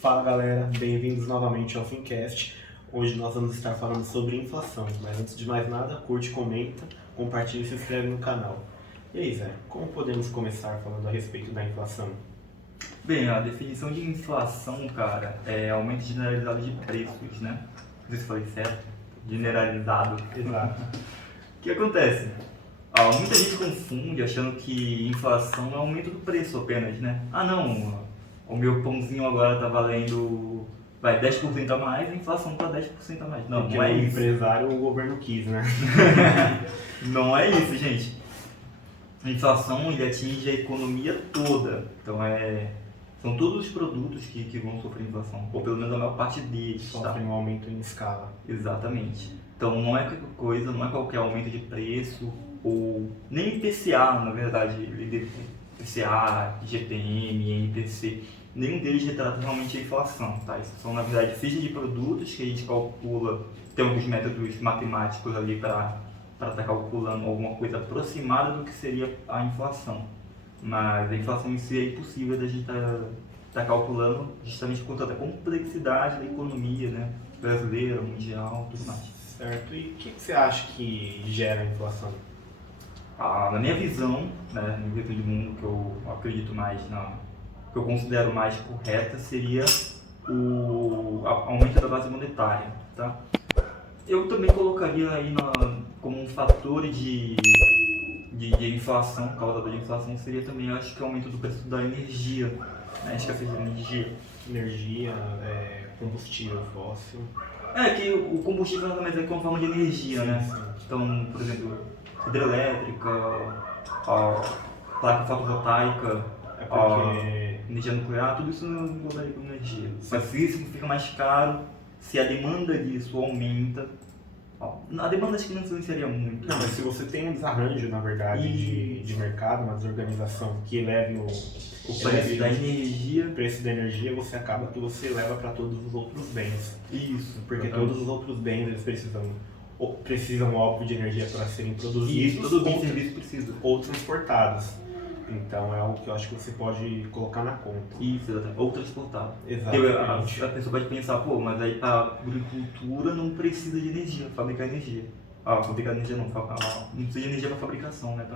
Fala galera, bem-vindos novamente ao Fincast. Hoje nós vamos estar falando sobre inflação, mas antes de mais nada, curte, comenta, compartilha e se inscreve no canal. E aí Zé, como podemos começar falando a respeito da inflação? Bem, a definição de inflação, cara, é aumento generalizado de preços, né? Não sei se falei certo. Generalizado. Exato. O que acontece? Muita gente confunde achando que inflação é aumento do preço apenas, né? Ah, não, o meu pãozinho agora tá valendo, 10% a mais, a inflação tá 10% a mais. Não, Porque não é o isso. empresário, o governo quis, né? Não é isso, gente. A inflação, ele atinge a economia toda. Então, são todos os produtos que vão sofrer inflação, ou pelo menos a maior parte deles, tá? Sofrem um aumento em escala. Exatamente. Então não é qualquer coisa, não é qualquer aumento de preço, ou nem IPCA, na verdade, IPCA, GPM, NPC, nenhum deles retrata realmente a inflação, tá? Isso são, na verdade, fichas de produtos que a gente calcula, tem alguns métodos matemáticos ali para estar calculando alguma coisa aproximada do que seria a inflação. Mas a inflação em si é impossível da gente estar calculando justamente por conta da complexidade da economia, né? Brasileira, mundial, tudo mais. Certo, e o que você acha que gera a inflação? Na minha visão, né, na minha visão de mundo que eu acredito mais que eu considero mais correta seria o aumento da base monetária, tá? Eu também colocaria aí como um fator de inflação, causador de inflação, seria também, eu acho que o aumento do preço da energia, né? Escassez de energia. Energia, combustível fóssil. Que o combustível nada mais é que uma forma de energia, né? Sim. Então, por exemplo, hidrelétrica, a placa fotovoltaica, É a porque energia nuclear, tudo isso não englobaria como energia. Mas se isso fica mais caro, se a demanda disso aumenta, a demanda acho que não influenciaria muito. Não, mas se você tem um desarranjo, na verdade, de mercado, uma desorganização que eleve O preço da energia. o preço da energia, você acaba que você leva para todos os outros bens. Isso, Porque exatamente. todos os outros bens eles precisam óbvio de energia para serem produzidos Isso, todo bem e serviço precisa. ou transportados. Então é algo que eu acho que você pode colocar na conta. Isso, exatamente. Ou transportado. Exatamente. A pessoa pode pensar, pô, mas aí a agricultura não precisa de energia, fabricar energia. Fabricar energia não precisa de energia para fabricação, né,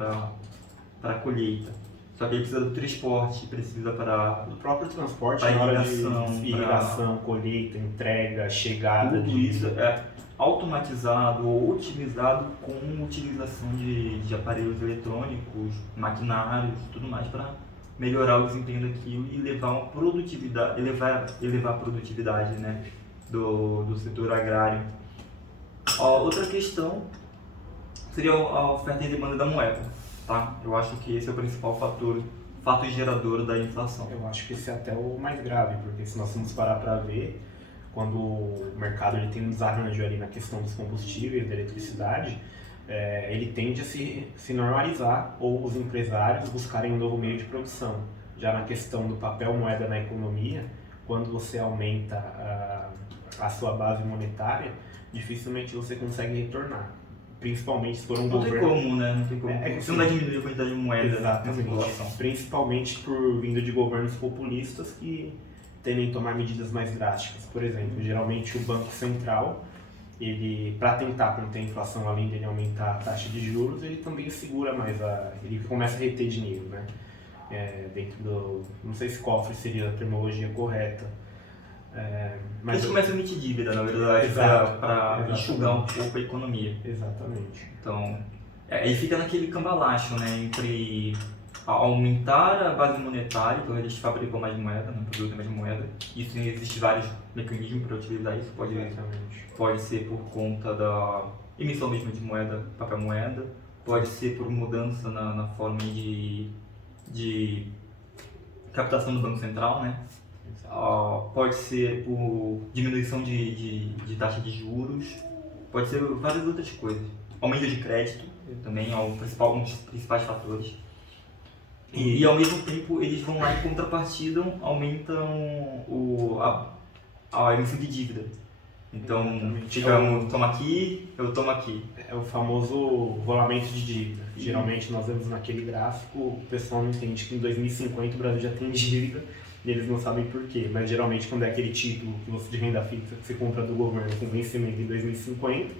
para colheita. Só que aí precisa do transporte, precisa para Do próprio transporte, pra na hora irrigação, de irrigação, colheita, entrega, chegada tudo isso é automatizado ou otimizado com utilização de aparelhos eletrônicos, maquinários, tudo mais para melhorar o desempenho daquilo e levar uma produtividade, elevar a produtividade, né, do setor agrário. Outra questão seria a oferta e demanda da moeda, tá? Eu acho que esse é o principal fato gerador da inflação. Eu acho que esse é até o mais grave, porque se nós formos parar para ver, quando o mercado ele tem um desarranjo ali na questão dos combustíveis, da eletricidade, ele tende a se normalizar ou os empresários buscarem um novo meio de produção. Já na questão do papel moeda na economia, quando você aumenta a sua base monetária, dificilmente você consegue retornar. Principalmente se for um Não governo... tem como, né? Não tem como. que Você não vai diminuir a quantidade de moeda nessa Exatamente. população. Principalmente por vindo de governos populistas que tendem a tomar medidas mais drásticas. Por exemplo, geralmente o Banco Central, ele, para tentar conter a inflação, além de ele aumentar a taxa de juros, ele também segura mais ele começa a reter dinheiro, né? Dentro do, não sei se cofre seria a terminologia correta. Mas eles começam a emitir dívida, na verdade, para enxugar um pouco a economia. Exatamente. Então, aí fica naquele cambalacho, né, entre aumentar a base monetária, então eles fabricam mais moeda, não produzem mais moeda. Isso existe vários mecanismos para utilizar isso, pode ser por conta da emissão mesmo de moeda, papel moeda, pode ser por mudança na forma de captação do Banco Central, né? Pode ser por diminuição de taxa de juros, pode ser várias outras coisas. Aumento de crédito também é um dos principais fatores. E ao mesmo tempo eles vão lá em contrapartida aumentam a emissão de dívida. Então, Exatamente. fica um toma aqui, eu tomo aqui. É o famoso rolamento de dívida. Geralmente nós vemos naquele gráfico, o pessoal não entende que em 2050 o Brasil já tem dívida e eles não sabem por quê. Mas geralmente quando é aquele título que você de renda fixa que você compra do governo com vencimento em 2050,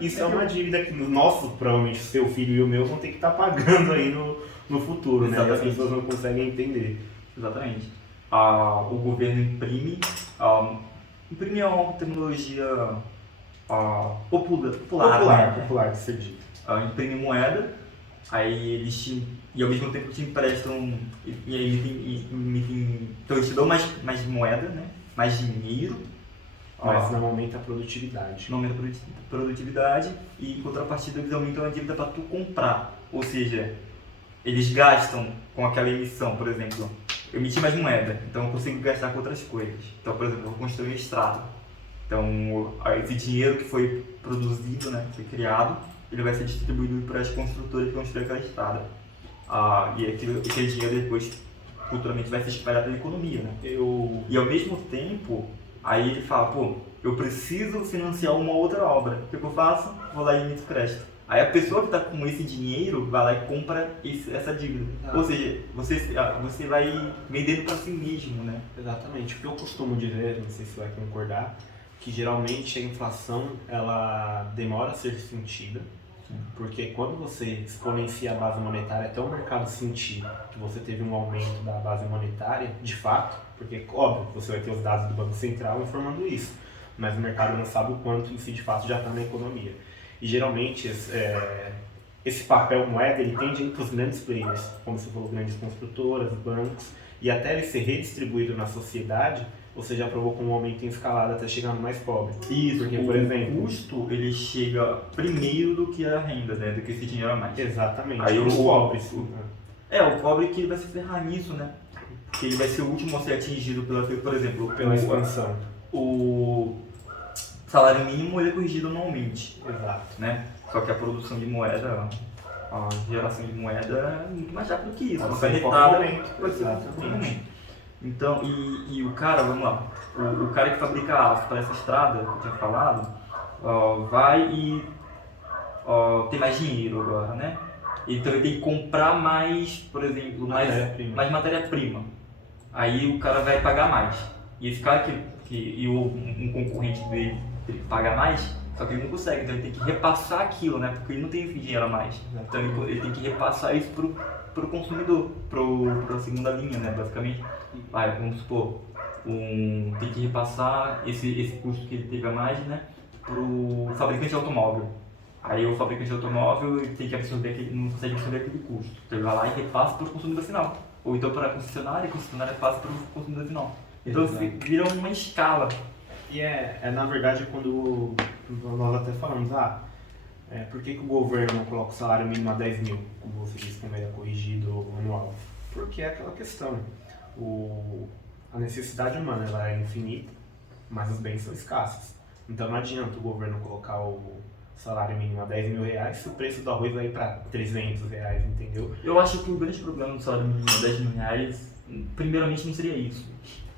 isso é uma dívida que nosso, provavelmente o seu filho e o meu vão ter que estar pagando aí no futuro, né? E as pessoas não conseguem entender. Exatamente. O governo imprime é uma tecnologia Popular de ser dito. Imprime moeda, aí eles e ao mesmo tempo te emprestam e emitem, então eles te dão mais moeda, né? Mais dinheiro, Mas não aumenta a produtividade. não aumenta a produtividade e em contrapartida eles aumentam a dívida para tu comprar, ou seja, eles gastam com aquela emissão, por exemplo, eu emiti mais moeda, então eu consigo gastar com outras coisas. Então, por exemplo, eu vou construir uma estrada. Então, esse dinheiro que foi produzido, né, que foi criado, ele vai ser distribuído para as construtoras que construir aquela estrada. E aquele dinheiro depois, futuramente, vai se espalhar pela economia, né? E ao mesmo tempo, aí ele fala, pô, eu preciso financiar uma outra obra. O que eu faço? Vou lá e emito crédito. Aí a pessoa que está com esse dinheiro vai lá e compra essa dívida. Ou seja, você vai vendendo para si mesmo, né? Exatamente. O que eu costumo dizer, não sei se você vai concordar, que geralmente a inflação ela demora a ser sentida, porque quando você exponencia a base monetária até o mercado sentir que você teve um aumento da base monetária, de fato, porque óbvio, você vai ter os dados do Banco Central informando isso, mas o mercado não sabe o quanto isso de fato já está na economia. E geralmente esse papel moeda ele tende entre os grandes players, como você falou, grandes construtoras, bancos, e até ele ser redistribuído na sociedade, você já provocou um aumento em escalada até chegar no mais pobre. Isso, porque, por exemplo, o custo ele chega primeiro do que a renda, né? Do que esse dinheiro a mais. Exatamente. Aí os pobres. O pobre que ele vai se ferrar nisso, né? Porque ele vai ser o último a ser atingido por exemplo, pela expansão. O salário mínimo ele é corrigido anualmente. Exato. Né? Só que a produção de moeda, a geração de moeda é muito mais rápido que isso. Pode ser exatamente. Então, e o cara, vamos lá, o cara que fabrica aço para essa estrada, que eu tinha falado, vai e tem mais dinheiro agora, né? Então ele tem que comprar mais, por exemplo, mais matéria-prima. Aí o cara vai pagar mais. E esse cara um concorrente dele paga mais, só que ele não consegue, então ele tem que repassar aquilo, né? Porque ele não tem esse dinheiro a mais. Então ele tem que repassar isso pro consumidor, pra segunda linha, né? Basicamente. Vamos supor, tem que repassar esse custo que ele teve a mais, né? Pro fabricante de automóvel. Aí o fabricante de automóvel tem que não consegue absorver aquele custo. Então ele vai lá e repassa para o consumidor final. Ou então para a concessionária passa para o consumidor final. Então vira uma escala. E na verdade quando nós até falamos, por que o governo não coloca o salário mínimo a 10 mil, como você disse, como ele é corrigido anual? Porque é aquela questão, a necessidade humana ela é infinita, mas os bens são escassos. Então não adianta o governo colocar o salário mínimo a 10 mil reais se o preço do arroz vai para 300 reais, entendeu? Eu acho que o grande problema do salário mínimo a 10 mil reais, primeiramente não seria isso.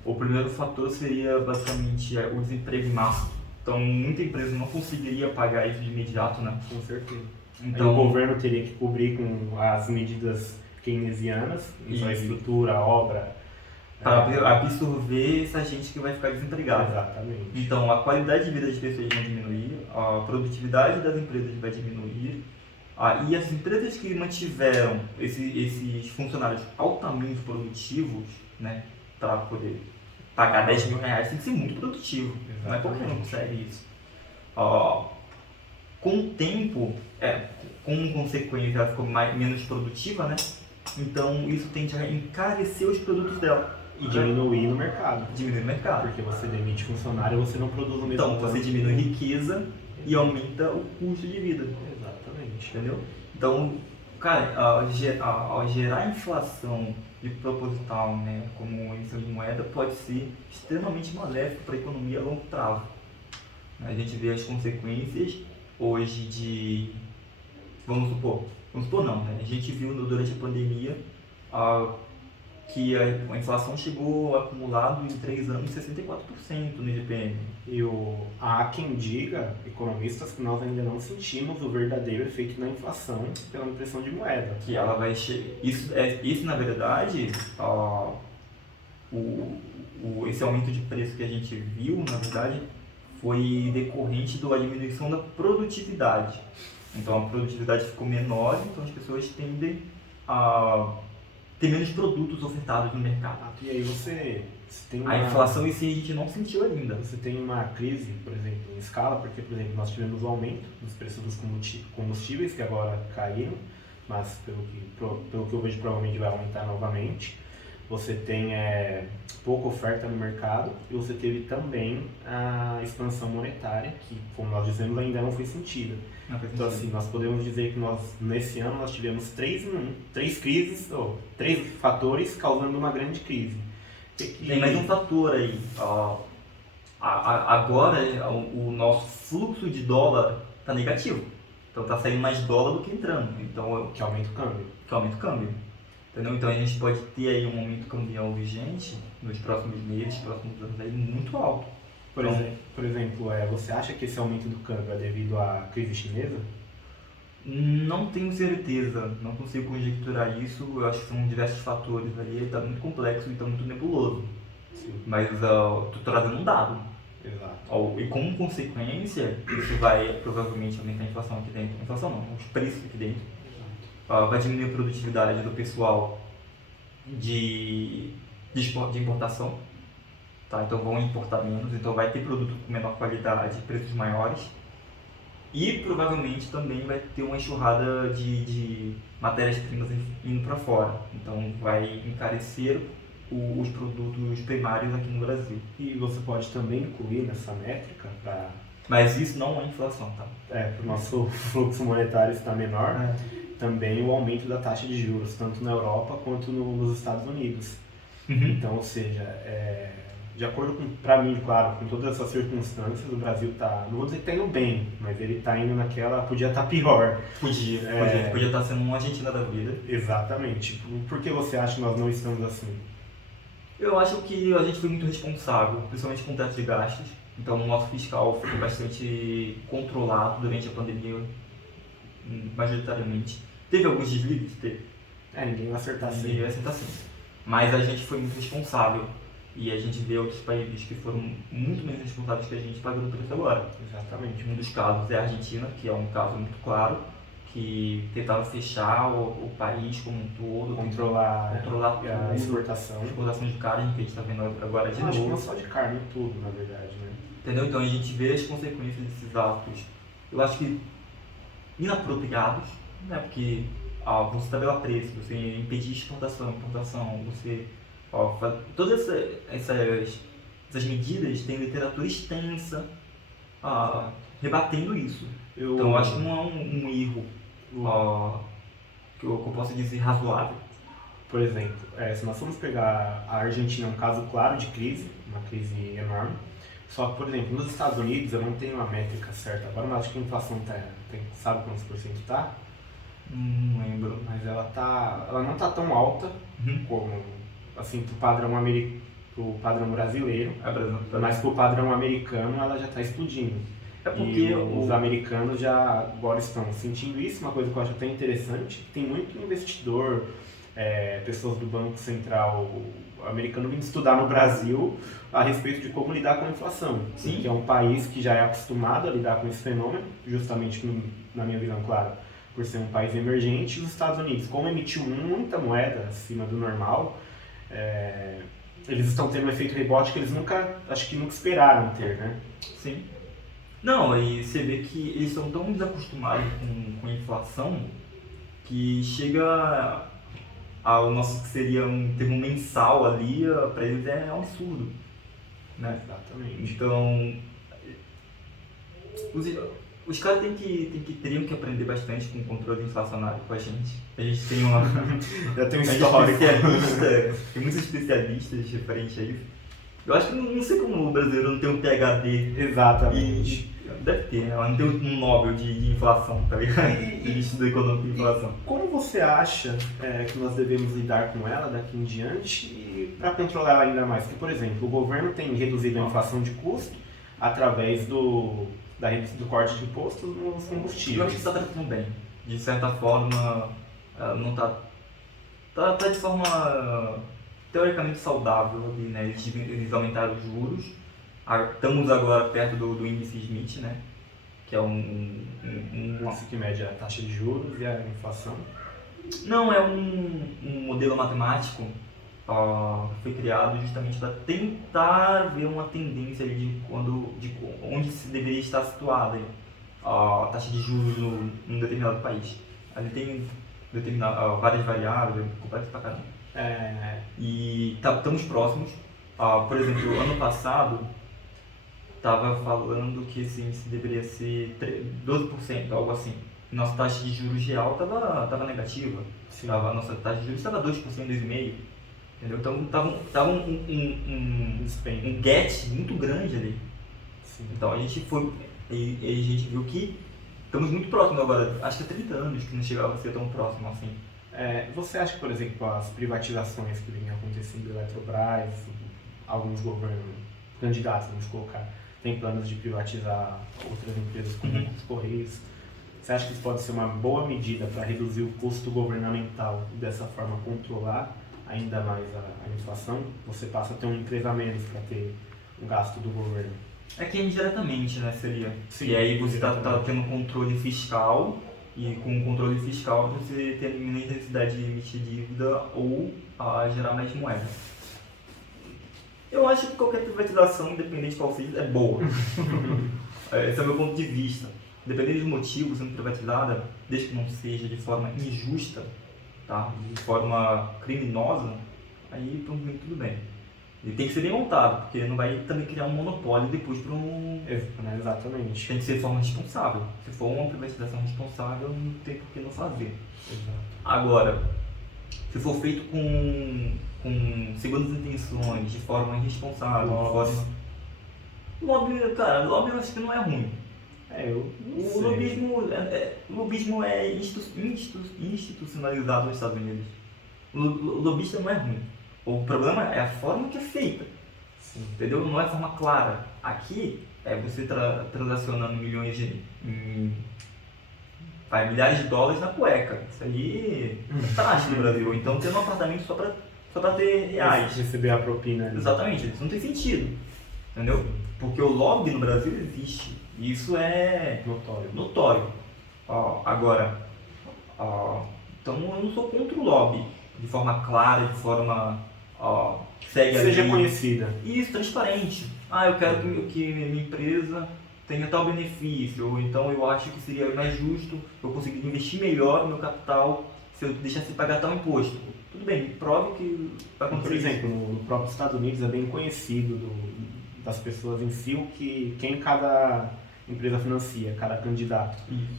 O primeiro fator seria basicamente o desemprego em massa. Então muita empresa não conseguiria pagar isso de imediato, né? Com certeza. Então o governo teria que cobrir com as medidas keynesianas, infraestrutura, obra, para absorver essa gente que vai ficar desempregada. Exatamente. Então a qualidade de vida das pessoas vai diminuir, a produtividade das empresas vai diminuir, e as empresas que mantiveram esses funcionários altamente produtivos, né, para poder pagar 10 mil reais, tem que ser muito produtivo. Exatamente. Não é qualquer um consegue isso. Com o tempo, como consequência, ela ficou menos produtiva, né? Então isso tende a encarecer os produtos dela. E diminuir no mercado. Diminuir no mercado. Porque você demite funcionário e você não produz o mesmo Então você diminui riqueza e aumenta o custo de vida. Exatamente. Entendeu? Então, cara, ao gerar inflação de proposital, né, como emissão de moeda, pode ser extremamente maléfico para a economia a longo prazo. A gente vê as consequências hoje vamos supor não, né? A gente viu durante a pandemia que a inflação chegou acumulado em 3 anos 64% no IGPM. E há quem diga, economistas, que nós ainda não sentimos o verdadeiro efeito da inflação pela impressão de moeda. Que ela vai isso na verdade, esse aumento de preço que a gente viu, na verdade, foi decorrente da diminuição da produtividade. Então a produtividade ficou menor, então as pessoas tendem a ter menos produtos ofertados no mercado. E aí você tem uma... A inflação em si a gente não sentiu ainda. Você tem uma crise, por exemplo, em escala, porque, por exemplo, nós tivemos o aumento dos preços dos combustíveis, que agora caíram, mas pelo que eu vejo provavelmente vai aumentar novamente. Você tem pouca oferta no mercado e você teve também a expansão monetária, que, como nós dizemos, ainda não foi sentida. Então, assim, nós podemos dizer que nesse ano nós tivemos três crises, ou 3 fatores causando uma grande crise. Tem mais um fator aí. Agora o nosso fluxo de dólar está negativo. Então está saindo mais dólar do que entrando. Então, que aumenta o câmbio. Que aumenta o câmbio. Entendeu? Então a gente pode ter aí um aumento cambial vigente nos próximos meses, próximos anos aí, muito alto. Por exemplo, você acha que esse aumento do câmbio é devido à crise chinesa? Não tenho certeza, não consigo conjecturar isso. Eu acho que são diversos fatores ali, está muito complexo e está muito nebuloso. Sim. Mas estou trazendo um dado. Exato. E como consequência, isso vai provavelmente aumentar a inflação aqui dentro. Inflação não, os preços aqui dentro. Vai diminuir a produtividade do pessoal de importação. Tá? Então vão importar menos, então vai ter produto com menor qualidade, preços maiores. E provavelmente também vai ter uma enxurrada de matérias-primas indo para fora. Então vai encarecer os produtos primários aqui no Brasil. E você pode também incluir nessa métrica para... Mas isso não é inflação, tá? Para o nosso fluxo monetário estar menor, também o aumento da taxa de juros, tanto na Europa quanto nos Estados Unidos. Uhum. Então, ou seja, de acordo com, para mim, claro, com todas essas circunstâncias, o Brasil está, não vou dizer que está indo bem, mas ele está indo naquela, podia estar pior. Podia estar sendo uma Argentina da vida. Exatamente. Por que você acha que nós não estamos assim? Eu acho que a gente foi muito responsável, principalmente com o teto de gastos. Então, o nosso fiscal ficou bastante controlado durante a pandemia, majoritariamente. Teve alguns deslizes? Teve. Ninguém vai acertar assim. Ninguém vai acertar sim. Mas a gente foi muito responsável. E a gente vê outros países que foram muito menos responsáveis que a gente pagando o preço agora. Exatamente. Um dos casos é a Argentina, que é um caso muito claro, que tentaram fechar o país como um todo, controlar a exportação de carne, que a gente está vendo agora de novo. Acho que não só de carne, tudo, na verdade, né? Entendeu? Então a gente vê as consequências desses atos, eu acho que inapropriados, né? Porque você tabelar preço, você impedir exportação, importação, você... todas essas medidas têm literatura extensa rebatendo isso. Então eu acho que não é um erro que eu posso dizer razoável. Por exemplo, se nós formos pegar a Argentina, é um caso claro de crise, uma crise enorme. Só que, por exemplo, nos Estados Unidos eu não tenho uma métrica certa. Agora eu acho que a inflação sabe quantos por cento está? Não lembro. Mas ela não está tão alta como assim, pro padrão brasileiro, mas pro padrão americano ela já está explodindo. É porque os americanos já agora estão sentindo isso, uma coisa que eu acho até interessante, tem muito investidor, pessoas do Banco Central americano vindo estudar no Brasil a respeito de como lidar com a inflação. Sim. Que é um país que já é acostumado a lidar com esse fenômeno, justamente, na minha visão, claro, por ser um país emergente. Os Estados Unidos, como emitiu muita moeda acima do normal, eles estão tendo um efeito rebote que eles acho que nunca esperaram ter, né? Sim. Não, e você vê que eles estão tão desacostumados com a inflação que chega ao nosso que seria um termo mensal ali, para eles é um absurdo, né? Exatamente. Então, os caras teriam que aprender bastante com o controle inflacionário com a gente. A gente tem já tem um histórico. Tem muitos especialistas referentes a isso. Eu acho que não sei como o brasileiro não tem um PhD. Exatamente. Deve ter, né? Ela não tem um Nobel de inflação, tá ligado? De estudo econômico de inflação. Como você acha que nós devemos lidar com ela daqui em diante e para controlar ela ainda mais? Porque, por exemplo, o governo tem reduzido a inflação de custo através do corte de impostos nos Eu acho que combustíveis. está tratando bem. De certa forma, não tá. Tá de forma teoricamente saudável ali, né? Eles aumentaram os juros. Estamos agora perto do índice Smith, né? Que é Isso que mede a taxa de juros e a inflação. Não, é um modelo matemático que foi criado justamente para tentar ver uma tendência ali de onde se deveria estar situada a taxa de juros num determinado país. Ali tem várias variáveis, complexo pra caramba. E estamos próximos. Por exemplo, ano passado estava falando que esse índice deveria ser 12%, algo assim. Nossa taxa de juros real estava negativa. A nossa taxa de juros estava 2%, 2,5%. Entendeu? Então tava um gap muito grande ali. Sim. Então a gente viu que estamos muito próximos agora. Acho que há 30 anos que não chegava a ser tão próximo assim. Você acha que, por exemplo, as privatizações que vêm acontecendo da Eletrobras, alguns governos, candidatos, vamos colocar, têm planos de privatizar outras empresas como os Correios, você acha que isso pode ser uma boa medida para reduzir o custo governamental e dessa forma controlar ainda mais a inflação? Você passa a ter uma empresa a menos para ter um gasto do governo. É que indiretamente, né, seria. Sim, e aí você está indiretamente. tendo controle fiscal, e com o controle fiscal você tem a necessidade de emitir dívida ou gerar mais moeda. Eu acho que qualquer privatização, independente de qual seja, é boa. Esse é o meu ponto de vista. Independente dos motivos sendo privatizada, desde que não seja de forma injusta, tá? De forma criminosa, aí por mim tudo bem. Ele tem que ser bem montado, porque não vai também criar um monopólio depois para um... Exatamente. Tem que ser de forma responsável. Se for uma privatização responsável, não tem por que não fazer. Exato. Agora, se for feito com segundas intenções, de forma irresponsável, de forma... Lobby, cara, lobby eu acho que não é ruim. O lobismo é institucionalizado nos Estados Unidos. O lobista não é ruim. O problema é a forma que é feita. Sim. Entendeu? Não é forma clara. Aqui é você transacionando milhares de dólares na cueca. Isso aí é praxe no Brasil. Então tendo um apartamento só pra ter reais. Receber a propina. Exatamente, isso não tem sentido. Entendeu? Porque o lobby no Brasil existe. E isso é notório. Agora, então eu não sou contra o lobby de forma clara, de forma seja conhecida. Isso, transparente. Eu quero que minha empresa tenha tal benefício, ou então eu acho que seria mais justo eu conseguir investir melhor no meu capital se eu deixasse de pagar tal imposto. Tudo bem, prove que vai acontecer. Por exemplo, no próprio Estados Unidos é bem conhecido das pessoas em si quem cada empresa financia, cada candidato.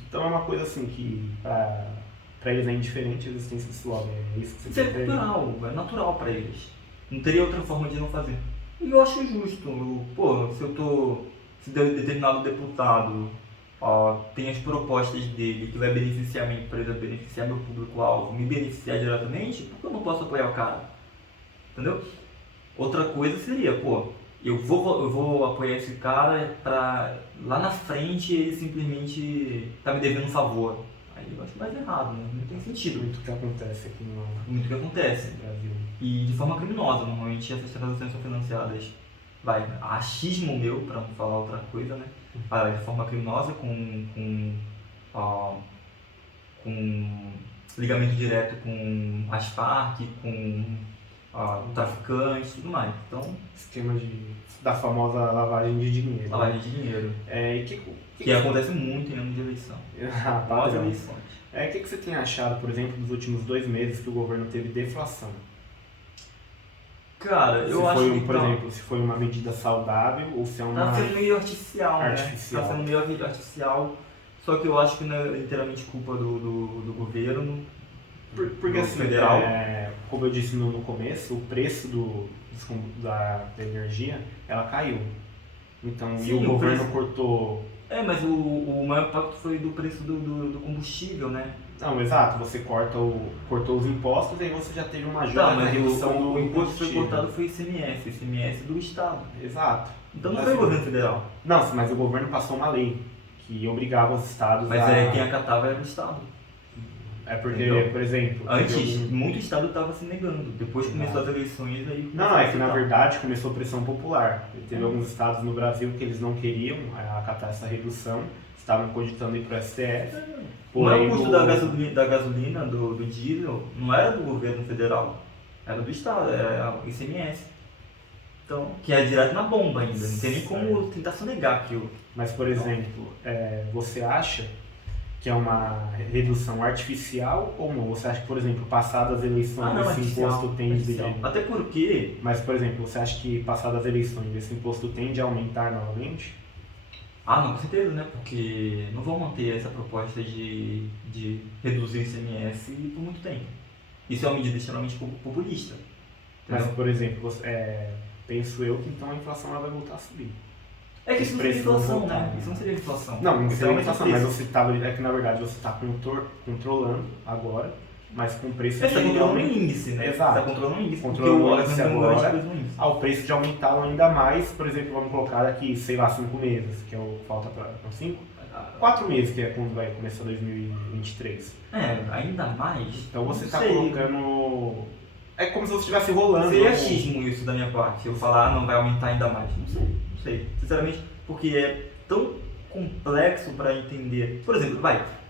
Então é uma coisa assim que para eles é indiferente a existência desse lobby. É isso que você Isso é cultural, é natural para eles. Não teria outra forma de não fazer. E eu acho justo. Se determinado deputado tem as propostas dele que vai beneficiar minha empresa, beneficiar meu público-alvo, me beneficiar diretamente, por que eu não posso apoiar o cara? Entendeu? Outra coisa seria, eu vou apoiar esse cara pra lá na frente ele simplesmente tá me devendo um favor. Aí eu acho mais errado, né? Não tem sentido. Muito que acontece aqui no Muito que acontece. Brasil. E de forma criminosa, normalmente essas transações são financiadas, achismo meu, para não falar outra coisa, né? De forma criminosa, com ligamento direto com as Farc, com traficantes e tudo mais. Então, esquema da famosa lavagem de dinheiro. Lavagem de dinheiro. Que acontece muito em anos de eleição. Eleições. O que você tem achado, por exemplo, dos últimos 2 meses que o governo teve deflação? Cara, eu acho que... Por exemplo, se foi uma medida saudável ou se é uma... Tá sendo meio artificial, né? Tá sendo meio artificial, só que eu acho que não é inteiramente culpa do governo. Porque assim, federal. Como eu disse no começo, o preço da energia, ela caiu. Então, Sim, e o o governo preço- cortou. Mas o maior impacto foi do preço do combustível, né? Não, exato, você cortou os impostos e aí você já teve uma ajuda Tá, na mas redução o do imposto que foi combustível. cortado foi ICMS do Estado. Exato. Então não foi o governo federal. Não, mas o governo passou uma lei que obrigava os estados Mas a. quem acatava era o Estado. É porque, Entendeu? por exemplo. Antes, teve algum- muito Estado estava se negando. Depois começou Exato. as eleições, aí Não, é que na aceitar. verdade começou a pressão popular. Teve alguns estados no Brasil que eles não queriam acatar essa redução, estavam cogitando ir para o STF. O maior Porém, custo o- da gasolina, do diesel, não era do governo federal, era do Estado, era o ICMS. Então, que é direto na bomba ainda, não tem nem como tentar sonegar aquilo. Mas, por exemplo, você acha que é uma redução artificial ou não? Você acha que, por exemplo, passadas as eleições, esse imposto tende a... Até porque, Mas, por exemplo, você acha que passadas as eleições, esse imposto tende a aumentar novamente? não, com certeza, né? Porque não vão manter essa proposta de reduzir o ICMS por muito tempo. Isso é uma medida extremamente populista. Mas, Entendeu? por exemplo, penso eu que então a inflação ela vai voltar a subir. É que isso não seria preços vão inflação, voltar. né? Isso não seria inflação. Não Isso seria é inflação, aumento mas de você tá, é que na verdade você está controlando agora, mas com o preço Você está de controlando o aumentar. índice, né? Exato. Você está controlando o índice, Controlando porque o índice não agora. garante coisa no índice. Ao preço de aumentá-lo ainda mais, por exemplo, vamos colocar daqui, sei lá, 5 meses, que é o falta para 5, 4 meses, que é quando vai começar 2023. Ainda mais. Então você não está sei. colocando. É como se você estivesse rolando. Seria um- achismo isso da minha parte, eu falar, não vai aumentar ainda mais. Não sei. Sinceramente, porque é tão complexo para entender. Por exemplo,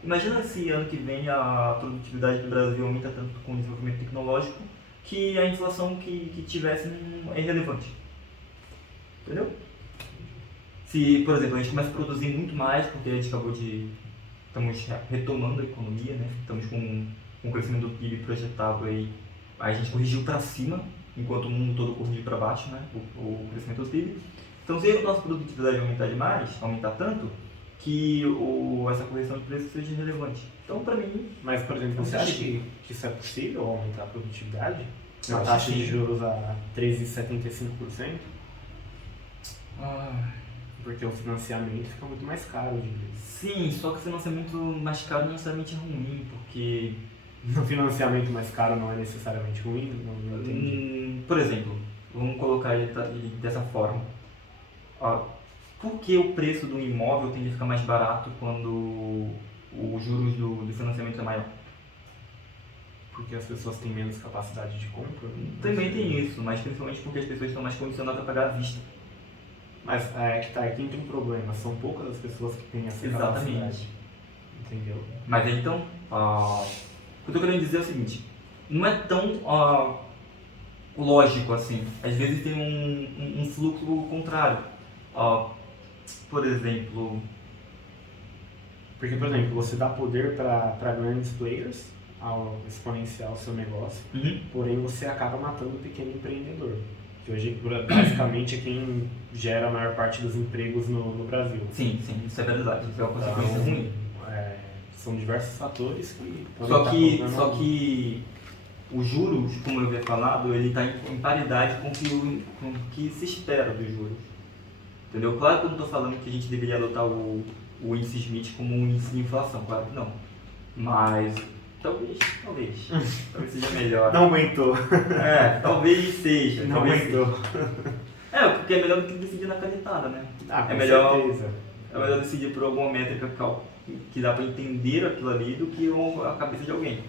imagina se ano que vem a produtividade do Brasil aumenta tanto com o desenvolvimento tecnológico que a inflação que tivesse não é irrelevante. Entendeu? Se, por exemplo, a gente começa a produzir muito mais, porque a gente estamos retomando a economia, né? Estamos com um crescimento do PIB projetado aí, a gente corrigiu para cima, enquanto o mundo todo corrigiu para baixo, né? O crescimento do PIB. Então, se a nossa produtividade aumentar demais, aumentar tanto, que essa correção de preço seja relevante. Então, para mim, Mas, por exemplo, você Não acha sei. que isso é possível aumentar a produtividade? Eu Uma acho taxa que de sim. juros a 13,75%? Porque o financiamento fica muito mais caro de vez. sim, só que o financiamento mais caro não necessariamente é ruim, porque No financiamento mais caro não é necessariamente ruim? Não entendi. por exemplo, vamos colocar ele dessa forma. Por que o preço do imóvel tende a ficar mais barato quando os juros do financiamento é maior? Porque as pessoas têm menos capacidade de compra? Também tem isso, mas principalmente porque as pessoas estão mais condicionadas a pagar à vista. Mas aqui entra um problema. São poucas as pessoas que têm essa Exatamente. capacidade. Entendeu? Mas aí, então, o que eu estou querendo dizer é o seguinte, não é tão lógico assim. Às vezes tem um fluxo contrário. Por exemplo, Porque, por exemplo, você dá poder para grandes players ao exponenciar o seu negócio, porém você acaba matando o pequeno empreendedor, que hoje basicamente é quem gera a maior parte dos empregos no Brasil. sim, isso é verdade, isso é uma consequência ruim. São diversos fatores que podem Só estar que, colocando- só que os juros, como eu havia falado, ele está em paridade com o que se espera dos juros. Entendeu? Claro que eu não estou falando que a gente deveria adotar o índice Smith como um índice de inflação, claro que não. Mas talvez seja melhor. Não aguentou. Talvez seja. Não talvez aguentou. seja. Porque é melhor do que decidir na canetada, né? Com É melhor- certeza. É melhor decidir por alguma métrica que dá para entender aquilo ali do que a cabeça de alguém.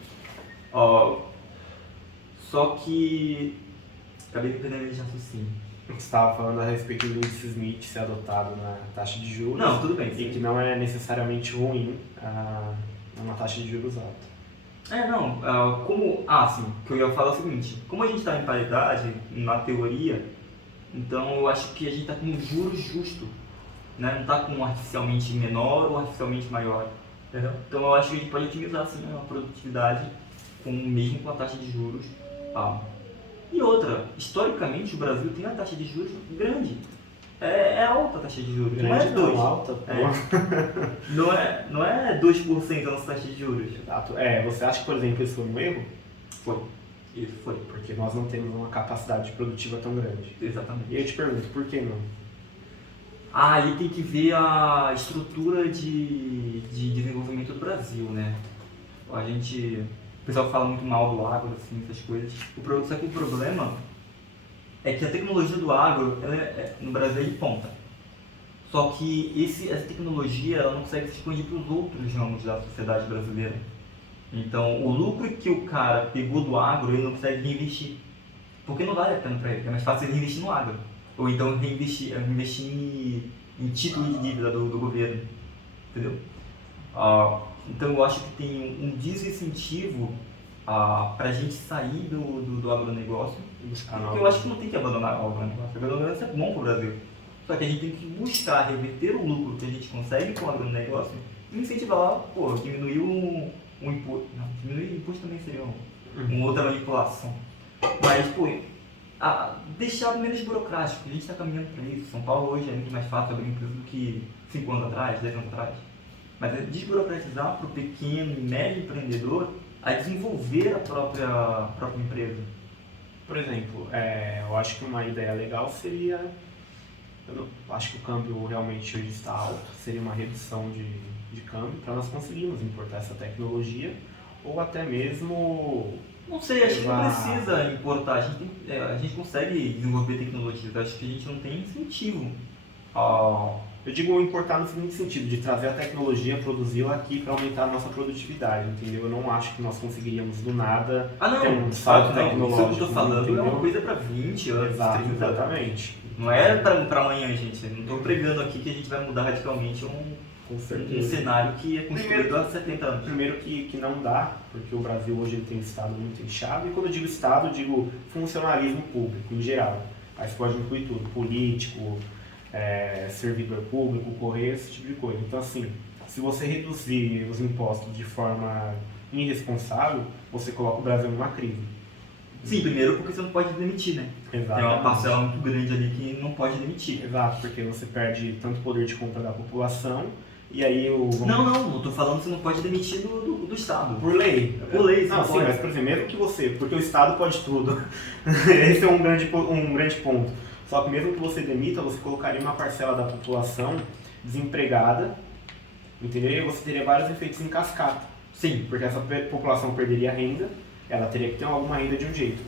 Só que acabei de perder de raciocínio. Você estava falando a respeito do índice Smith ser adotado na taxa de juros. Não, tudo bem. E que não é necessariamente ruim uma taxa de juros alta. Sim, o que eu ia falar é o seguinte, como a gente está em paridade, na teoria, então eu acho que a gente está com um juros justo, né? Não está com um artificialmente menor ou artificialmente maior, entendeu? Então eu acho que a gente pode otimizar assim a produtividade mesmo com a taxa de juros alta. E outra, historicamente o Brasil tem uma taxa de juros grande. É alta a taxa de juros, não é Grande, 2%. tão alta, pô. Não é 2% a nossa taxa de juros. Exato. Você acha que, por exemplo, isso foi um erro? Isso foi. Porque nós não temos uma capacidade produtiva tão grande. Exatamente. E eu te pergunto, por que não? Ali tem que ver a estrutura de desenvolvimento do Brasil, né? O pessoal fala muito mal do agro, assim, essas coisas. Só que o problema é que a tecnologia do agro, no Brasil, é de ponta. Só que essa tecnologia ela não consegue se expandir para os outros ramos da sociedade brasileira. Então, o lucro que o cara pegou do agro, ele não consegue reinvestir. Porque não vale a pena para ele. É mais fácil ele investir no agro. Ou então investir em título de dívida do governo. Entendeu? Então, eu acho que tem um desincentivo para a gente sair do agronegócio. Porque eu acho que não tem que abandonar o agronegócio. O agronegócio é bom para o Brasil. Só que a gente tem que buscar reverter o lucro que a gente consegue com o agronegócio e incentivar, diminuir o imposto. Não, diminuir o imposto também seria uma outra manipulação. Mas, deixar menos burocrático, a gente está caminhando para isso. São Paulo hoje é muito mais fácil abrir empresa do que 5 anos atrás, 10 anos atrás. Mas é desburocratizar para o pequeno e médio empreendedor a desenvolver a própria empresa. Por exemplo, eu acho que uma ideia legal seria, acho que o câmbio realmente hoje está alto, seria uma redução de câmbio para nós conseguirmos importar essa tecnologia ou até mesmo... Não sei, acho que não precisa importar, a gente consegue desenvolver tecnologias, acho que a gente não tem incentivo. Eu digo importar no seguinte sentido, de trazer a tecnologia, produzi-la aqui para aumentar a nossa produtividade, entendeu? Eu não acho que nós conseguiríamos do nada ter um salto tecnológico. Isso que eu tô falando, entendeu? É uma coisa para 20 anos, 30 anos. Exatamente. Não é para amanhã, gente. Eu não estou pregando aqui que a gente vai mudar radicalmente um cenário que é construído há 70 anos. Primeiro que não dá, porque o Brasil hoje ele tem um Estado muito inchado, e quando eu digo Estado, eu digo funcionalismo público em geral. Aí você pode incluir tudo, político, servidor público, correio, esse tipo de coisa. Então assim, se você reduzir os impostos de forma irresponsável, você coloca o Brasil numa crise. Sim, primeiro porque você não pode demitir, né? Exatamente. Tem uma parcela muito grande ali que não pode demitir. Exato, porque você perde tanto poder de compra da população, e aí Não, eu tô falando que você não pode demitir do Estado. Por lei. Por lei, não, sim, pode. Mas por exemplo, mesmo que você, porque o Estado pode tudo. Esse é um grande ponto. Só que mesmo que você demita, você colocaria uma parcela da população desempregada, entendeu? E você teria vários efeitos em cascata. Sim. Porque essa população perderia renda, ela teria que ter alguma renda de um jeito.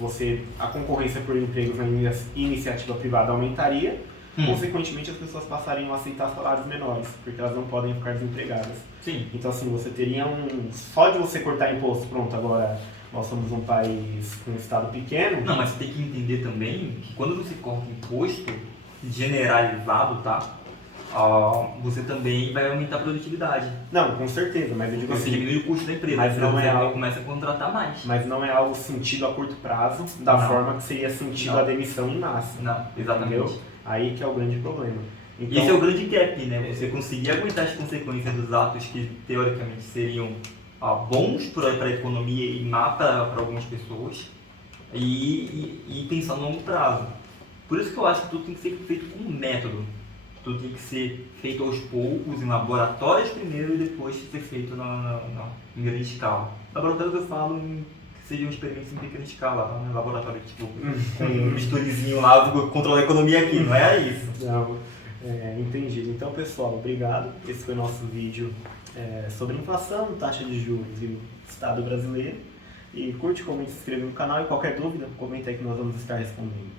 A concorrência por empregos na iniciativa privada aumentaria, consequentemente as pessoas passariam a aceitar salários menores, porque elas não podem ficar desempregadas. Sim. Então assim, você teria só de você cortar imposto, pronto, agora nós somos um país com um estado pequeno. Não, mas você tem que entender também que quando você corta imposto generalizado, tá? Você também vai aumentar a produtividade. Não, com certeza, mas eu digo você assim... diminui o custo da empresa, mas não é algo, começa a contratar mais. Mas não é algo sentido a curto prazo, da forma que seria sentido a demissão em massa. Não, exatamente. Entendeu? Aí que é o grande problema. Então, esse é o grande gap, né? Você conseguir aguentar as consequências dos atos que teoricamente seriam bons para a economia e má para algumas pessoas e pensar no longo prazo. Por isso que eu acho que tudo tem que ser feito com um método. Tudo tem que ser feito aos poucos, em laboratórios primeiro e depois ser feito em grande escala. Laboratórios eu falo que sejam experimentos em pequena escala, né? Laboratório tipo com um misturizinho lá, controlar a economia aqui, não é isso? Não, entendido. Então pessoal, obrigado. Esse foi o nosso vídeo sobre inflação, taxa de juros e o Estado brasileiro. E curte, comente, se inscreva no canal e qualquer dúvida, comenta aí que nós vamos estar respondendo.